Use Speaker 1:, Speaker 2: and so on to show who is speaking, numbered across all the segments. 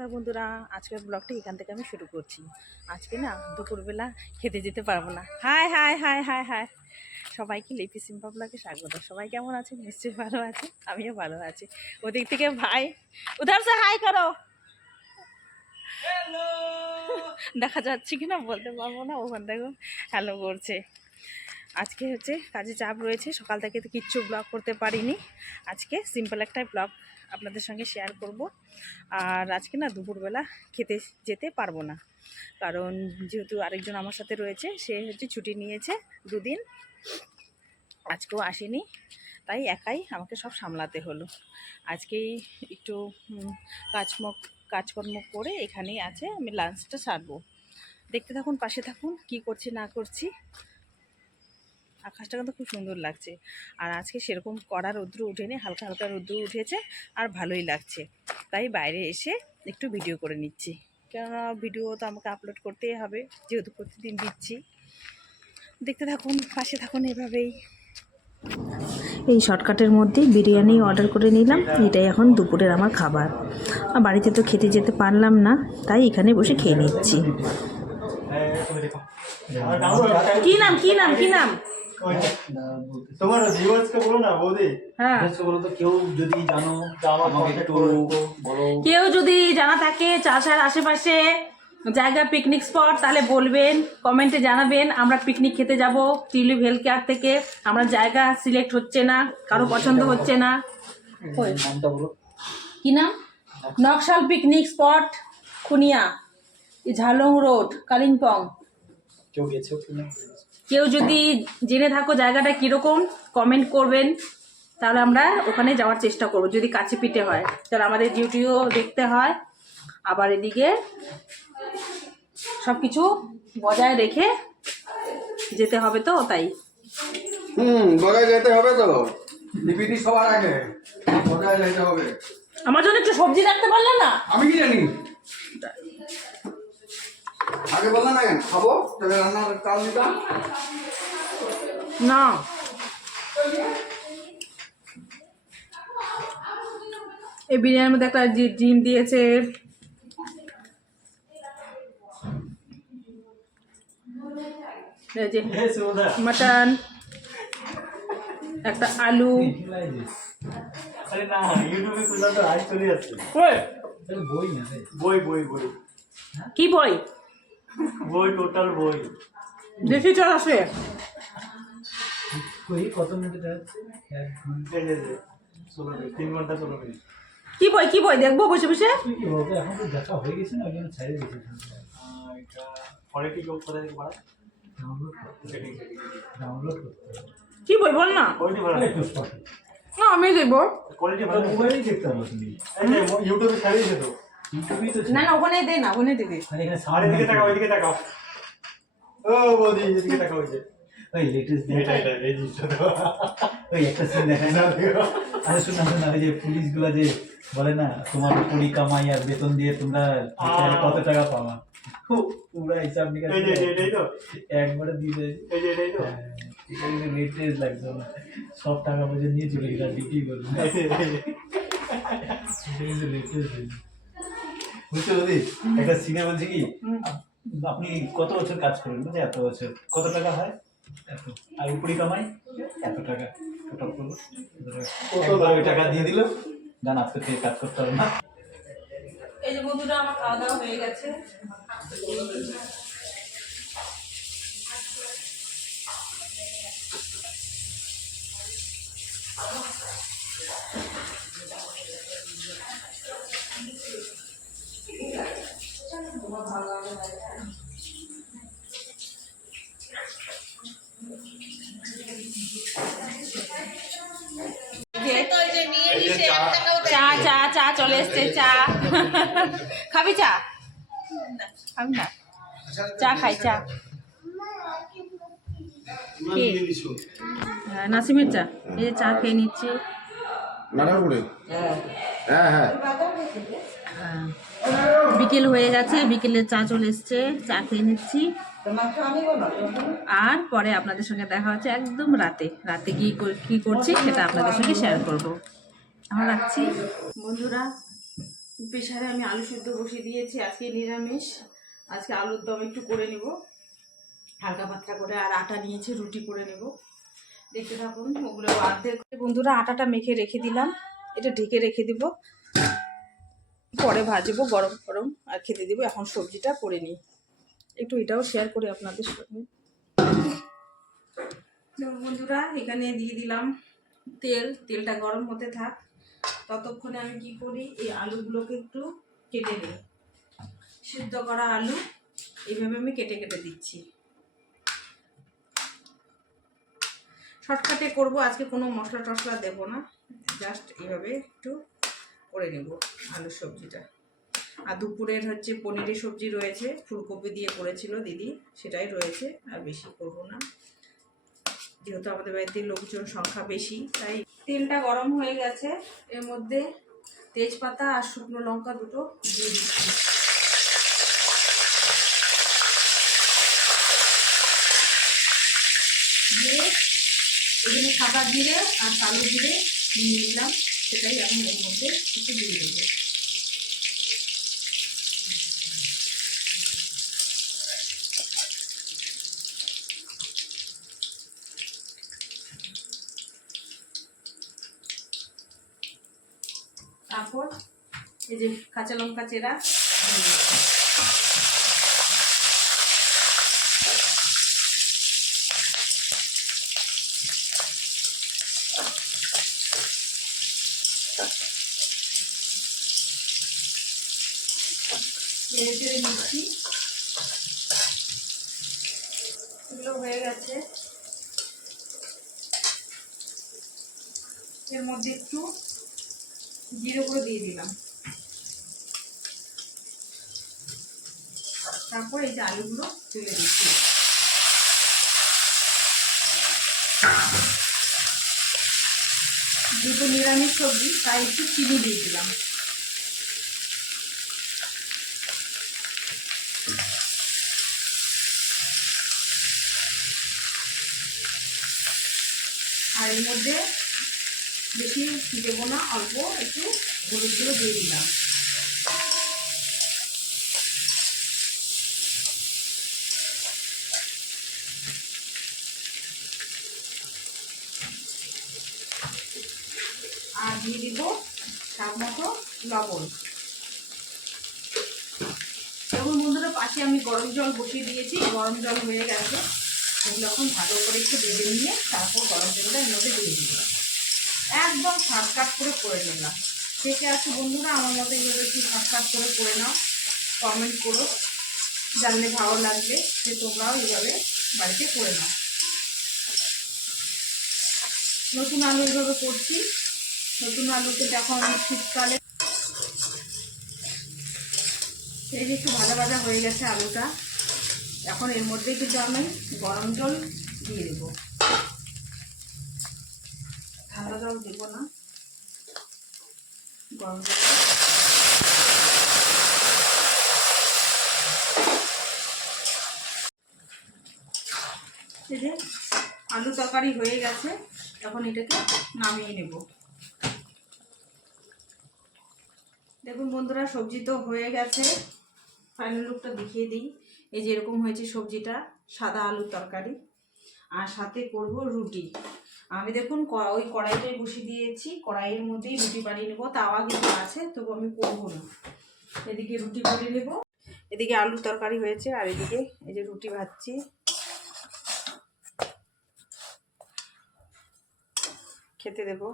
Speaker 1: নমস্কার বন্ধুরা আজকের ব্লগটি এখান থেকে আমি শুরু করছি। আজকে না দুপুরবেলা খেতে যেতে পারব না। Hi hi hi hi hi. সবাইকে লিপি সিম্পা ব্লগে স্বাগত। সবাই কেমন আছে নিশ্চয়ই ভালো আছে আমিও ভালো আছি। ওদিক থেকে ভাই উধার সে হাই করো। দেখা যাচ্ছে কি না বলতে পারব না ওখান থেকে হ্যালো করছে। আজকে হচ্ছে কাজে চাপ রয়েছে সকাল থেকে তো কিচ্ছু ব্লগ করতে পারিনি। আজকে সিম্পল একটা ব্লগ আপনাদের সঙ্গে শেয়ার করব। আর আজকে না দুপুরবেলা খেতে যেতে পারব না। কারণ যেহেতু আরেকজন আমার সাথে রয়েছে, সে হচ্ছে ছুটি নিয়েছে দুদিন। আজকেও আসেনি, তাই একাই আমাকে সব সামলাতে হলো। আজকেই একটু কাজম কাজকর্ম করে এখানেই আছে, আমি লাঞ্চটা সারবো। দেখতে থাকুন, পাশে থাকুন, কি করছি, না করছি। আকাশটা কিন্তু খুব সুন্দর লাগছে। আর আজকে সেরকম কড়া রৌদ্র উঠেনি হালকা হালকা রৌদ্র উঠেছে আর ভালোই লাগছে। তাই বাইরে এসে একটু ভিডিও করে নিচ্ছি। কেননা ভিডিও তো আমাকে আপলোড করতেই হবে, যেহেতু প্রতিদিন দিচ্ছি। দেখতে থাকুন, পাশে থাকুন এভাবেই। এই শর্টকাটের মধ্যে বিরিয়ানি অর্ডার করে নিলাম, এটাই এখন দুপুরের আমার খাবার। আর বাড়িতে তো খেতে যেতে পারলাম না, তাই এখানে বসে খেয়ে নিচ্ছি। কি নাম কি নাম কি নাম?
Speaker 2: তোমার ভিউয়ার্সকে বলো না বৌদি।
Speaker 1: হ্যাঁ।
Speaker 3: বলো তো কেউ যদি জানো আমাকে একটু বলো।
Speaker 1: কেউ যদি জানা থাকে চাষার আশেপাশে জায়গা পিকনিক স্পট তাহলে বলবেন কমেন্টে জানাবেন আমরা পিকনিক খেতে যাব টিউলিপ হেলথ কেয়ার থেকে। আমরা জায়গা সিলেক্ট হচ্ছে না কারও পছন্দ হচ্ছে না। কি নাম? Naxal. Picnic spot Khunia Jhalong road Kalimpong.
Speaker 3: কেউ গেছো
Speaker 1: কেউ যদি জেনে থাকো জায়গাটা কীরকম কমেন্ট করবেন তাহলে আমরা ওখানে যাওয়ার চেষ্টা করব যদি কাছে পিঠে হয়। তাহলে আমাদের ডিউটিও দেখতে হয়। আবার এদিকে সব কিছু বজায় রেখে যেতে হবে তো তাই?
Speaker 2: হুম বজায় যেতে হবে তো। ডিপিটি সবার আগে বজায় যেতে হবে।
Speaker 1: আমার জন্য একটু সবজি রাখতে পারলে না?
Speaker 2: আমি কি জানি? আগে বললাম না কেন? খাব? তাহলে রান্নার দিতাম
Speaker 1: না। এই বিরিয়ানির মধ্যে একটা ডিম দিয়েছে। মাটন একটা আলু।
Speaker 2: আরে না ইউটিউবে খুললে তো আজ চলে যাচ্ছে।
Speaker 3: বই না রে।
Speaker 2: বই বই বই।
Speaker 1: কি বই?
Speaker 2: বই টোটাল বই।
Speaker 1: দেখি চল আসে।
Speaker 3: কত মিনিট
Speaker 2: তিন ঘণ্টা ষোলো
Speaker 1: কি বই কি বই? দেখব বসে বসে?
Speaker 3: এখন তো দেখা হয়ে গেছে না ওই ছেড়ে দিয়েছি।
Speaker 2: কোথায়
Speaker 3: ডাউনলোড করতে
Speaker 1: কি বই? বল না। না আমি দেখব।
Speaker 2: কোয়ালিটি ভালো।
Speaker 3: মোবাইলেই দেখতে তুমি
Speaker 2: ইউটিউবে ছেড়ে দিয়েছে তো।
Speaker 1: না না ওখানে দে না ওখানে দে দে।
Speaker 3: আর এখানে
Speaker 2: আর
Speaker 3: সাউন্ড
Speaker 2: এদিকে তাকাও এদিকে তাকাও। ও বৌদি এদিকে তাকাও ওই যে।
Speaker 3: ওই লেটেস্ট
Speaker 2: এটা এটা এই জিনিসটা
Speaker 3: ওই একটা সিন দেখায় না আরে শোনা শোনা ওই যে পুলিশ যে বলে না তোমার কুড়ি কামাই আর বেতন দিয়ে তোমরা কত টাকা পাওয়া পুরা হিসাব নিকাশ একবারে দিয়ে দেয়।
Speaker 2: এই যে এটাই তো।
Speaker 3: লেটেস্ট লাগছে আমার। সব টাকা পয়সা নিয়ে চলে করবে বুঝতে পারি একটা সিনে বলছে কি? আপনি কত বছর কাজ করবেন বলছে এত বছর। কত টাকা হয়? এত। আর উপরি কামাই? এত টাকা। টোটাল টাকা। একবার ওই টাকা? দিয়ে দিল। জান আজকে থেকে কাজ করতে হবে না।
Speaker 1: এই যে বন্ধুরা আমার খাওয়া দাওয়া হয়ে গেছে। চা চা চা চলে এসছে চা। খাবি চা? খাবি না? চা খাই চা। হ্যাঁ, নাসিমের চা। এই যে চা খেয়ে নিচ্ছি।
Speaker 4: হ্যাঁ। হ্যাঁ
Speaker 1: হ্যাঁ। বিকেল হয়ে গেছে, বিকেলের চা চলে এসছে, চা খেয়ে নিচ্ছি। আর পরে আপনাদের সঙ্গে দেখা হচ্ছে একদম রাতে। রাতে কি কি করছি সেটা আপনাদের সঙ্গে শেয়ার করব। আমরা রাখছি। বন্ধুরা, প্রেশারে আমি আলু সিদ্ধ বসিয়ে দিয়েছি, আজকে নিরামিষ। আজকে আলুর দম একটু করে নেব। হালকা পাতলা করে আর আটা নিয়েছি, রুটি করে নেব। দেখতে থাকুন, ওগুলো অর্ধেক বন্ধুরা, আটাটা মেখে রেখে দিলাম। এটা ঢেকে রেখে দিব। পরে ভাজবো, গরম গরম, আর খেতে দেবো। এখন সবজিটা করে নিই। একটু এটাও শেয়ার করি আপনাদের সঙ্গে। বন্ধুরা, এখানে দিয়ে দিলাম তেল। তেলটা গরম হতে থাক। ততক্ষণে আমি কি করি, এই আলুগুলোকে একটু কেটে নিই সিদ্ধ করা আলু, এইভাবে আমি কেটে কেটে দিচ্ছি। শর্টকাটে করব, আজকে কোনো মশলা টশলা দেবো না। জাস্ট এইভাবে একটু করে নেব আলুর সবজিটা। আর দুপুরের হচ্ছে পনিরের সবজি রয়েছে, ফুলকপি দিয়ে করেছিল দিদি, সেটাই রয়েছে, আর বেশি করব না। যেহেতু আমাদের বাড়িতে লোকজন সংখ্যা বেশি, তাই তেলটা গরম হয়ে গেছে, এর মধ্যে তেজপাতা আর শুকনো লঙ্কা দুটো দিয়ে দিচ্ছি। এখানে সাদা জিরে আর কালো জিরে নিয়ে নিলাম। সেটাই আমি এর মধ্যে একটু দিয়ে দেবো। তারপর এই যে কাঁচা লঙ্কা চেরা এর মধ্যে একটু জিরে করে দিয়ে দিলাম। তারপর এই যে আলুগুলো তুলে দিচ্ছি। দুটো নিরামিষ সবজি, তাই একটু চিনি দিয়ে দিলাম। আর এর মধ্যে বেশি দেবো না, অল্প একটু হলুদ গুঁড়ো দিয়ে দিলাম। আর দিয়ে দিব স্বাদ মতো লবণ। এখন বন্ধুরা, পাশে আমি গরম জল বসিয়ে দিয়েছি। গরম জল হয়ে গেছে। এখন ভালো করে একটু বেঁধে নিয়ে তারপর গরম জলটা এর মধ্যে দিয়ে দিলাম। একদম শর্টকাট করে করে নিলাম। থেকে আছে বন্ধুরা, আমার মতো এইভাবে একটু শর্টকাট করে করে নাও। কমেন্ট করো। জানলে ভালো লাগবে যে তোমরাও এইভাবে বাড়িতে করে নাও। নতুন আলু এইভাবে করছি। নতুন আলুতে যখন শীতকালে। এই যে একটু ভাজা ভাজা হয়ে গেছে আলুটা। এখন এর মধ্যে কিন্তু আমি গরম জল দিয়ে দেবো। ঠান্ডা জল দেবো না। গরম জল। এই যে আলু তরকারি হয়ে গেছে। এখন এটাকে নামিয়ে নেব। দেখুন বন্ধুরা, সবজি তো হয়ে গেছে। ফাইনাল লুকটা দেখিয়ে দিই। এই যে এরকম হয়েছে সবজিটা, সাদা আলুর তরকারি। আর সাথে করব রুটি। আমি দেখুন ওই কড়াইটাই বসিয়ে দিয়েছি। কড়াইয়ের মধ্যেই রুটি বানিয়ে নেব। তাওয়া কিন্তু আছে, তবু আমি করব না। এদিকে রুটি করে নেব। এদিকে আলুর তরকারি হয়েছে, আর এদিকে এই যে রুটি ভাজছি। খেতে দেবো।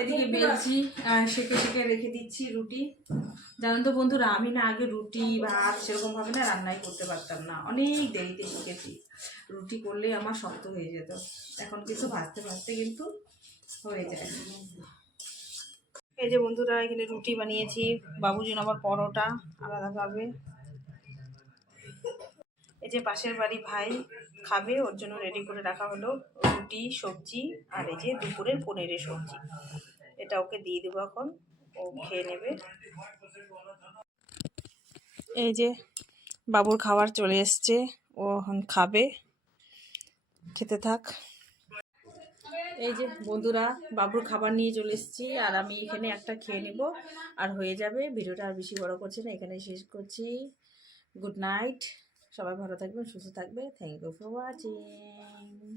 Speaker 1: এদিকে বেলছি আর সেকে সেকে রেখে দিচ্ছি রুটি। জানেন তো বন্ধুরা, আমি না আগে রুটি, ভাত সেরকম ভাবে না রান্নাই করতে পারতাম না। অনেক দেরিতে শিখেছি। রুটি করলেই আমার শক্ত হয়ে যেত। এখন কিন্তু ভাজতে ভাজতে কিন্তু হয়ে যায়। এই যে বন্ধুরা, এখানে রুটি বানিয়েছি। বাবুর জন্য আবার পরোটা আলাদাভাবে। এই যে পাশের বাড়ি ভাই খাবে, ওর জন্য রেডি করে রাখা হলো রুটি, সবজি আর এই যে দুপুরের পনিরের সবজি। এটা ওকে দিয়ে দেবো এখন, ও খেয়ে নেবে। এই যে বাবুর খাবার চলে এসছে, ও এখন খাবে। খেতে থাক। এই যে বন্ধুরা, বাবুর খাবার নিয়ে চলে এসেছি, আর আমি এখানে একটা খেয়ে নেব, আর হয়ে যাবে। ভিডিওটা আর বেশি বড় করছি না এখানে শেষ করছি। গুড নাইট সবাই ভালো থাকবেন সুস্থ থাকবে থ্যাংক ইউ ফর ওয়াচিং